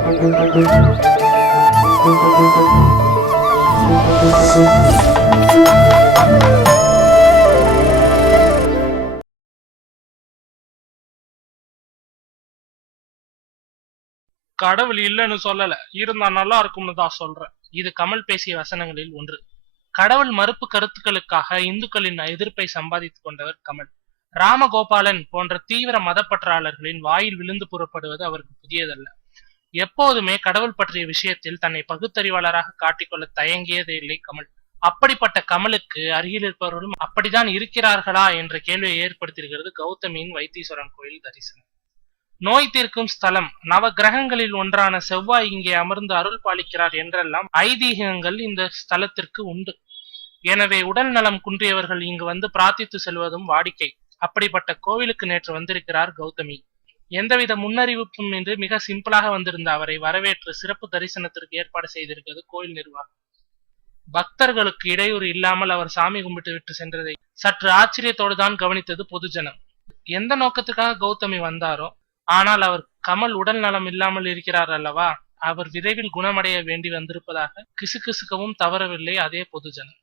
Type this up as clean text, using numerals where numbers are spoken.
கடவுள் இல்லைன்னு சொல்லல, இருந்தா நல்லா இருக்கும்னு தான் சொல்றேன். இது கமல் பேசிய வசனங்களில் ஒன்று. கடவுள் மறுப்பு கருத்துக்களுக்காக இந்துக்களின் எதிர்ப்பை சம்பாதித்துக் கொண்டவர் கமல். ராமகோபாலன் போன்ற தீவிர மதப்பற்றாளர்களின் வாயில் விழுந்து புறப்படுவது அவருக்கு புதியதல்ல. எப்போதுமே கடவுள் பற்றிய விஷயத்தில் தன்னை பகுத்தறிவாளராக காட்டிக்கொள்ள தயங்கியதே இல்லை கமல். அப்படிப்பட்ட கமலுக்கு அருகில் இருப்பவர்களும் அப்படித்தான் இருக்கிறார்களா என்ற கேள்வியை ஏற்படுத்தியிருக்கிறது கௌதமியின் வைத்தீஸ்வரன் கோயில் தரிசனம். நோய் தீர்க்கும் ஸ்தலம், நவ கிரகங்களில் ஒன்றான செவ்வாய் இங்கே அமர்ந்து அருள் பாலிக்கிறார் என்றெல்லாம் ஐதீகங்கள் இந்த ஸ்தலத்திற்கு உண்டு. எனவே உடல் நலம் குன்றியவர்கள் இங்கு வந்து பிரார்த்தித்து செல்வதும் வாடிக்கை. அப்படிப்பட்ட கோவிலுக்கு நேற்று வந்திருக்கிறார் கௌதமி. எந்தவித முன்னறிவிப்பும் இன்றி மிக சிம்பிளாக வந்திருந்த அவரை வரவேற்று சிறப்பு தரிசனத்திற்கு ஏற்பாடு செய்திருக்கிறது கோயில் நிர்வாகம். பக்தர்களுக்கு இடையூறு இல்லாமல் அவர் சாமி கும்பிட்டு விட்டு சென்றதை சற்று ஆச்சரியத்தோடு தான் கவனித்தது பொதுஜனம். எந்த நோக்கத்துக்காக கௌதமி வந்தாரோ, ஆனால் அவர் கமல் உடல் நலம் இல்லாமல் இருக்கிறார் அல்லவா, அவர் விரைவில் குணமடைய வேண்டி வந்திருப்பதாக கிசுகிசுக்கவும் தவறவில்லை அதே பொதுஜனம்.